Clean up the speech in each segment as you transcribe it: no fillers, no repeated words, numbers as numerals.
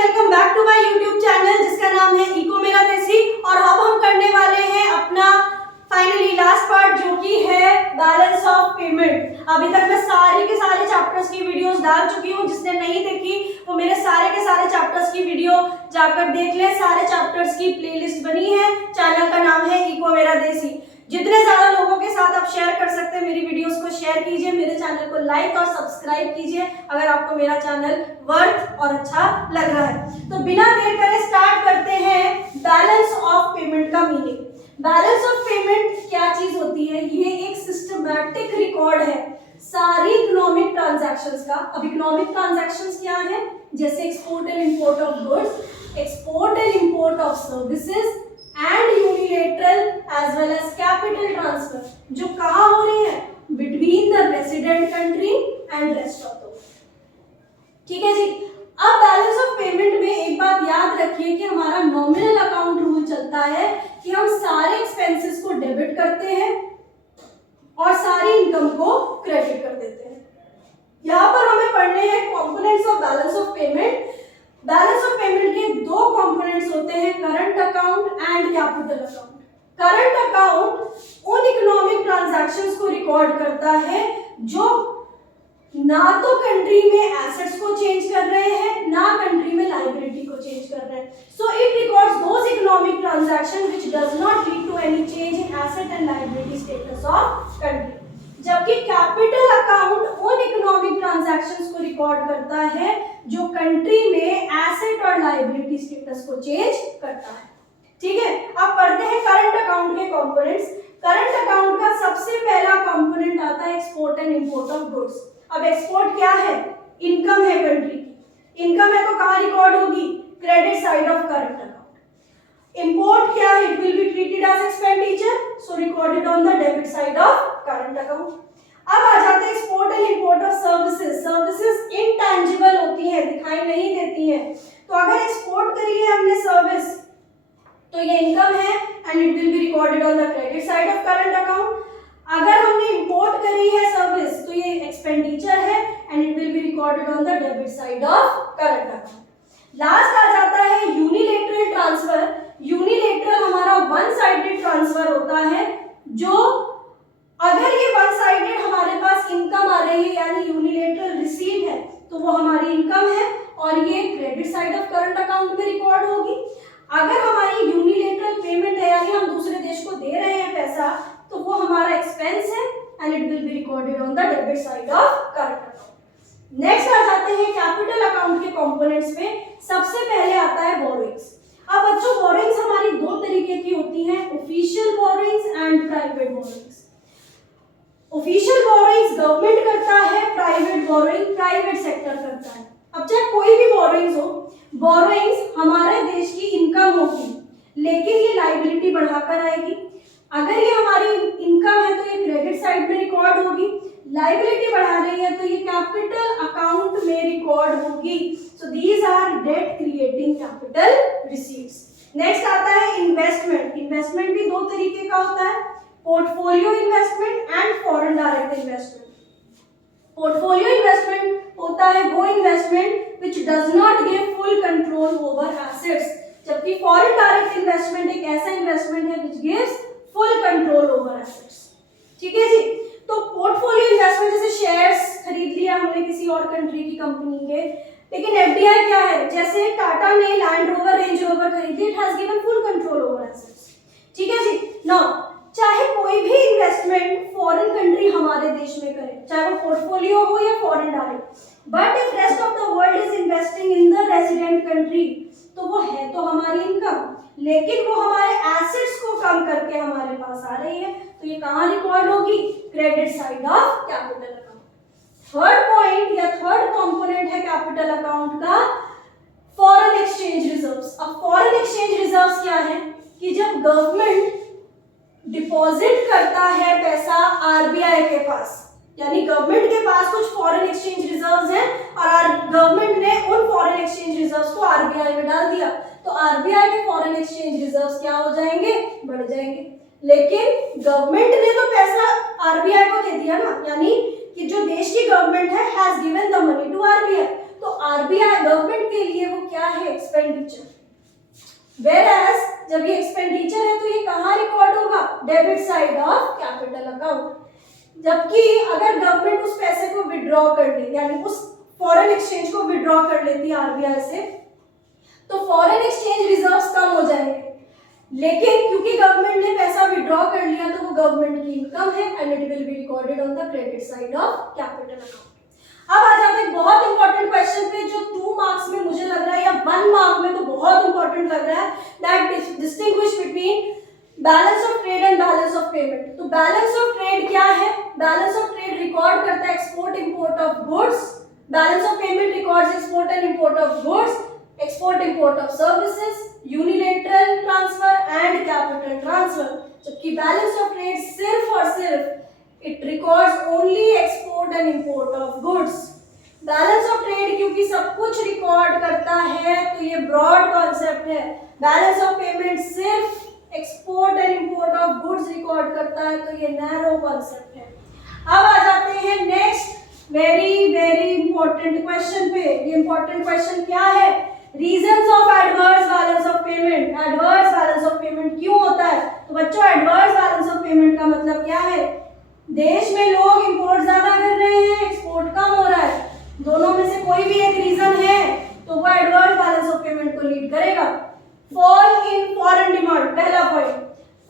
Welcome back to my YouTube channel जिसका नाम है इको मेरा देसी। और अब हम करने वाले हैं अपना फाइनली लास्ट पार्ट जो कि है बैलेंस ऑफ पेमेंट। अभी तक मैं सारे के सारे चैप्टर्स की वीडियोस डाल चुकी हूँ, जिसने नहीं देखी वो मेरे सारे के सारे चैप्टर्स की वीडियो जाकर देख ले। सारे चैप्टर्स की प्लेलिस्ट बनी है, चैनल का नाम है इको मेरा देसी। जितने ज्यादा लोगों के साथ आप शेयर कर सकते हैं मेरी वीडियोस को शेयर कीजिए, मेरे चैनल को लाइक और सब्सक्राइब कीजिए अगर आपको मेरा चैनल वर्थ और अच्छा लग रहा है। तो बिना देर करे स्टार्ट करते हैं बैलेंस ऑफ पेमेंट का मीनिंग। बैलेंस ऑफ पेमेंट क्या चीज होती है? ये एक सिस्टमैटिक रिकॉर्ड है सारी इकोनॉमिक ट्रांजैक्शंस का। अब इकोनॉमिक ट्रांजैक्शंस क्या है? जैसे export and import of goods, export and import of services and unilateral as well as capital transfer, जो कहाँ हो रही है? Between the resident country and rest of the world. ठीक है जी। अब बैलेंस ऑफ पेमेंट में एक बात याद रखिए कि हमारा नॉमिनल अकाउंट रूल चलता है कि हम सारे एक्सपेंसेस को डेबिट करते हैं और सारी इनकम को क्रेडिट कर देते हैं। यहाँ पर हमें पढ़ने हैं components of balance of payment. Balance of payment के दो कंपोनेंट्स होते हैं, current account and capital account. Current account उन इकोनॉमिक ट्रांजैक्शंस को रिकॉर्ड करता है जो ना तो कंट्री में एसेट्स को चेंज कर रहे हैं ना कंट्री में लायबिलिटी को चेंज कर रहे हैं। So it records those economic transaction which does not lead to any change in asset and liability status of country. जबकि कैपिटल अकाउंट उन इकोनॉमिक ट्रांजैक्शंस को रिकॉर्ड करता है जो कंट्री में एसेट और लायबिलिटी स्टेटस को चेंज करता है। ठीक है, अब पढ़ते हैं करंट अकाउंट के कंपोनेंट्स। करंट अकाउंट का सबसे पहला कंपोनेंट आता है export and import of goods. अब एक्सपोर्ट क्या है? इनकम है कंट्री की। इनकम है तो कहाँ रिकॉर्ड होगी? Credit side of current account. Import क्या है? It will be treated as expenditure, so recorded on the debit side of current account. अब आ जाते हैं export and import of services. Services intangible होती हैं, दिखाई नहीं देती हैं। तो अगर एक्सपोर्ट करी है हमने सर्विस तो ये इनकम है and it will be recorded on the credit side of current account. अगर हमने इंपोर्ट करी है सर्विस तो ये एक्सपेंडिचर है and it will be recorded on the debit side of current account. Last आ जाता है यूनिलेटरल ट्रांसफर। यूनिलेटरल हमारा वन साइडेड ट्रांसफर होता है, जो अगर ये वन साइडेड हमारे पास इनकम आ रही है यानी यूनिलेटरल रिसीव है तो वो हमारी इनकम है और ये credit side of current account में रिकॉर्ड होगी। अगर हमारी यूनिलेटरल पेमेंट है यानी हम दूसरे देश को दे रहे हैं पैसा तो वो हमारा एक्सपेंस है and it will be recorded on the debit side of current account. Next आ जाते हैं कैपिटल अकाउंट के कंपोनेंट्स में। सबसे पहले आता है बोरोइंग्स। अब बच्चों बोरोइंग्स हमारी दो तरीके की होती हैं, official borrowings and private borrowings. Official borrowings government करता है, प्राइवेट बोरोइंग प्राइवेट सेक्टर करता है। अब चाहे कोई भी बोरोइंग्स हो, बोरोइंग्स हमारे देश की इनकम होगी लेकिन ये लायबिलिटी बढ़ाकर आएगी। अगर ये हमारी इनकम है तो ये क्रेडिट साइड में रिकॉर्ड होगी, लायबिलिटी बढ़ा रही है तो ये कैपिटल अकाउंट में रिकॉर्ड होगी। So these are debt creating capital receipts. Next आता है इन्वेस्टमेंट। इन्वेस्टमेंट भी दो तरीके का होता है, portfolio investment and foreign direct investment. Portfolio investment होता है वो investment which does not give full control over assets, जबकि फॉरेन डायरेक्ट इन्वेस्टमेंट एक ऐसा इन्वेस्टमेंट है which gives full control over assets. ठीक है जी। तो पोर्टफोलियो इन्वेस्टमेंट जैसे शेयर्स खरीद लिया हमने किसी और कंट्री की कंपनी के, लेकिन एफडीआई क्या है? जैसे टाटा ने लैंड रोवर रेंज रोवर खरीदी, it has given full control over assets. ठीक है जी। नाउ चाहे कोई भी इन्वेस्टमेंट फॉरेन कंट्री हमारे देश में करे, चाहे वो पोर्टफोलियो हो या foreign direct, but if rest of the world is investing in the resident country तो वो है तो हमारी इनकम, लेकिन वो हमारे एसेट्स को कम करके हमारे पास आ रही है तो ये कहाँ रिकॉर्ड होगी? Credit side of capital account. Third point या थर्ड कंपोनेंट है कैपिटल अकाउंट का फॉरेन एक्सचेंज रिजर्व्स। अब फॉरेन एक्सचेंज रिजर्व्स क्या है कि जब गवर्नमेंट डिपॉजिट करता है पैसा आरबीआई के पास, यानी गवर्नमेंट के पास कुछ फॉरेन एक्सचेंज रिजर्व्स हैं और गवर्नमेंट ने उन फॉरेन एक्सचेंज रिजर्व्स को आरबीआई में डाल दिया तो आरबीआई के फॉरेन एक्सचेंज रिजर्व्स क्या हो जाएंगे? बढ़ जाएंगे। लेकिन गवर्नमेंट ने तो पैसा आरबीआई को दे दिया ना, यानी कि जो देश की गवर्नमेंट है has given the money to RBI, तो आरबीआई गवर्नमेंट के लिए वो क्या है, एक्सपेंडिचर। Whereas जब ये एक्सपेंडिचर है तो ये कहाँ रिकॉर्ड होगा, debit side of capital account. जबकि अगर गवर्नमेंट उस पैसे को विड्रॉ कर ले, यानी उस फॉरेन एक्सचेंज को विड्रॉ कर लेती है आरबीआई से, तो फॉरेन एक्सचेंज रिजर्व्स कम हो जाएंगे। लेकिन क्योंकि गवर्नमेंट ने पैसा विड्रॉ कर लिया तो वो गवर्नमेंट की इनकम है and it will be recorded on the credit side of capital account. अब आ जाते हैं बहुत इंपॉर्टेंट क्वेश्चन पे जो 2 मार्क्स में मुझे लग रहा है या 1 मार्क में तो बहुत इंपॉर्टेंट लग रहा है, that distinguish between balance of trade and balance of payment. तो बैलेंस ऑफ ट्रेड क्या है, बैलेंस ऑफ ट्रेड रिकॉर्ड करता है export import of goods, balance of payment records export and import of goods, export import of services, unilateral transfer and capital transfer. जबकि balance of trade सिर्फ और सिर्फ it records only export and import of goods। Balance of trade क्योंकि सब कुछ record करता है तो ये ब्रॉड कॉन्सेप्ट है। बैलेंस ऑफ पेमेंट सिर्फ export and import of goods record करता है तो ये नैरो कॉन्सेप्ट है। अब आ जाते हैं next very very important question पे। ये इंपॉर्टेंट क्वेश्चन क्या है, reasons of adverse balance of payment. Adverse balance of payment क्यों होता है, तो बच्चों एडवर्स बैलेंस ऑफ पेमेंट का मतलब क्या है, देश में लोग इंपोर्ट ज्यादा कर रहे हैं, एक्सपोर्ट कम हो रहा है, दोनों में से कोई भी एक रीजन है तो वो एडवर्स बैलेंस ऑफ पेमेंट को लीड करेगा। फॉल इन फॉरेन डिमांड, पहला point,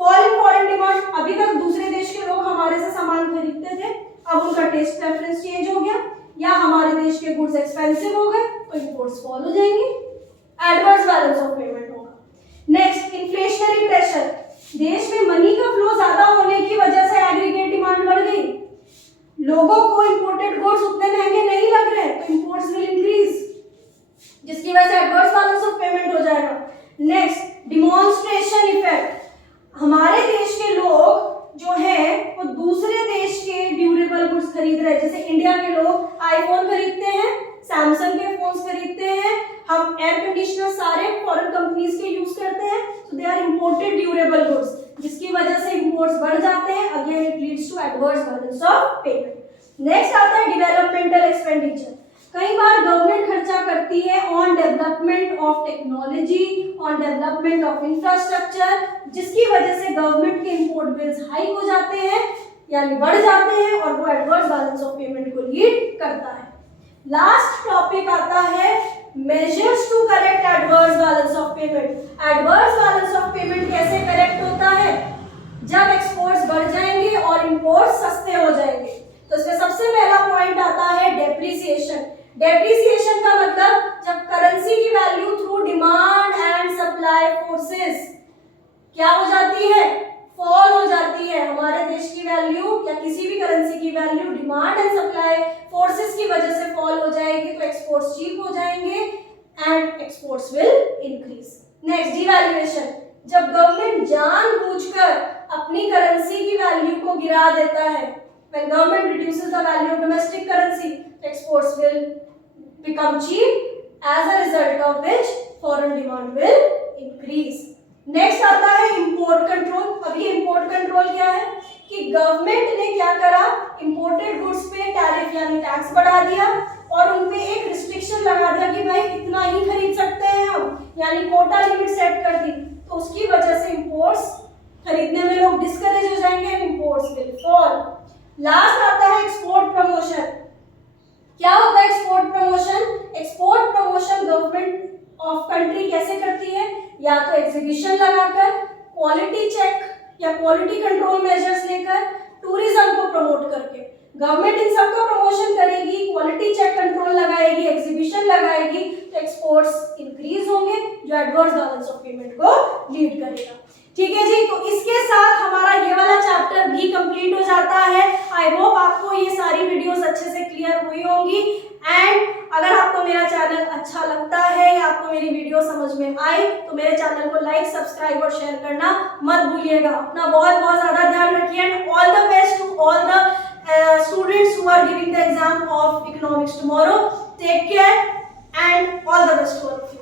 fall in foreign demand. अभी तक दूसरे देश के लोग हमारे से सामान खरीदते थे, अब उनका टेस्ट प्रेफरेंस चेंज हो गया या हमारे देश के गुड्स एक्सपेंसिव हो गए तो इंपोर्ट्स फॉल हो जाएंगे, एडवर्स बैलेंस ऑफ पेमेंट होगा। नेक्स्ट, इन्फ्लेशनरी प्रेशर, देश में मनी का फ्लो ज्यादा होने की वजह से एग्रीगेट डिमांड बढ़ गई, लोगों को इंपोर्टेड गुड्स उतने महंगे नहीं लग रहे तो इंपोर्ट्स विल इंक्रीज, जिसकी वजह से एडवर्स बैलेंस ऑफ पेमेंट हो जाएगा। नेक्स्ट, डिमॉन्स्ट्रेशन इफेक्ट, हमारे देश के लोग जो है वो दूसरे देश के ड्यूरेबल गुड्स खरीद रहे हैं, जैसे इंडिया के लोग आईफोन खरीदते हैं, सैमसंग के फोन्स खरीदते हैं, हम एयर कंडीशनर सारे फॉरेन कंपनीज के यूज करते हैं, so they are imported durable goods, जिसकी वजह से इंपोर्ट्स बढ़ जाते हैं, again it leads to adverse balance of payment. Next आता है डेवलपमेंटल एक्सपेंडिचर, कई बार गवर्नमेंट खर्चा करती है on development of technology, on development of infrastructure, जिसकी वजह से गवर्नमेंट के इंपोर्ट बिल्स हाई हो जाते हैं यानी बढ़ जाते हैं और वो एडवर्स बैलेंस ऑफ पेमेंट को लीड करता है। लास्ट टॉपिक आता है measures to correct adverse balance of payment. Adverse balance of payment कैसे करेक्ट होता है, जब एक्सपोर्ट्स बढ़ जाएंगे और इंपोर्ट्स सस्ते हो जाएंगे। तो इसमें सबसे पहला पॉइंट आता है डेप्रिसिएशन। डेप्रिसिएशन का मतलब जब करेंसी की value through demand and supply forces क्या हो जाती है, फॉल हो जाती है। हमारे देश की वैल्यू या किसी भी करेंसी की value demand and supply forces की वजह से फॉल हो जाएगी तो एक्सपोर्ट्स चीप हो जाएंगे and exports will increase. Next, devaluation, जब गवर्नमेंट जानबूझकर अपनी करेंसी की वैल्यू को गिरा देता है, when government reduces the value of domestic currency, exports will become cheap, as a result of which foreign demand will increase. Next आता है इंपोर्ट कंट्रोल। अभी इंपोर्ट कंट्रोल क्या है कि गवर्नमेंट ने क्या करा, इंपोर्टेड गुड्स पे टैरिफ यानी टैक्स बढ़ा दिया और उन पे एक रिस्ट्रिक्शन लगा दिया कि भाई इतना ही खरीद सकते हैं हम, यानी कोटा लिमिट सेट कर दी, तो उसकी वजह से इंपोर्ट्स खरीदने में लोग डिस्करेज हो जाएंगे, इंपोर्ट्स विल फॉल। लास्ट आता है एक्सपोर्ट प्रमोशन। क्या होता है export promotion? Export promotion government of country कैसे करती है, या तो एग्जीबिशन लगाकर, क्वालिटी चेक या क्वालिटी कंट्रोल मेजर्स लेकर, टूरिज्म को प्रमोट करके। गवर्नमेंट इन सब का प्रमोशन करेगी, क्वालिटी चेक कंट्रोल लगाएगी, एग्जीबिशन लगाएगी, तो एक्सपोर्ट्स इंक्रीज होंगे जो एडवर्स बैलेंस ऑफ पेमेंट को लीड करेगा। ठीक है जी, तो इसके साथ हमारा ये वाला चैप्टर भी कंप्लीट हो जाता है। आई होप आपको ये सारी वीडियोस अच्छे से क्लियर हुई होंगी एंड अगर आपको मेरा चैनल अच्छा लगता है या आपको मेरी वीडियो समझ में आई तो मेरे चैनल को लाइक, सब्सक्राइब और शेयर करना मत भूलिएगा। अपना बहुत बहुत ज्यादा ध्यान रखिए and all the best to all the students who are giving the exam of economics tomorrow. Take care and all the best to all of you.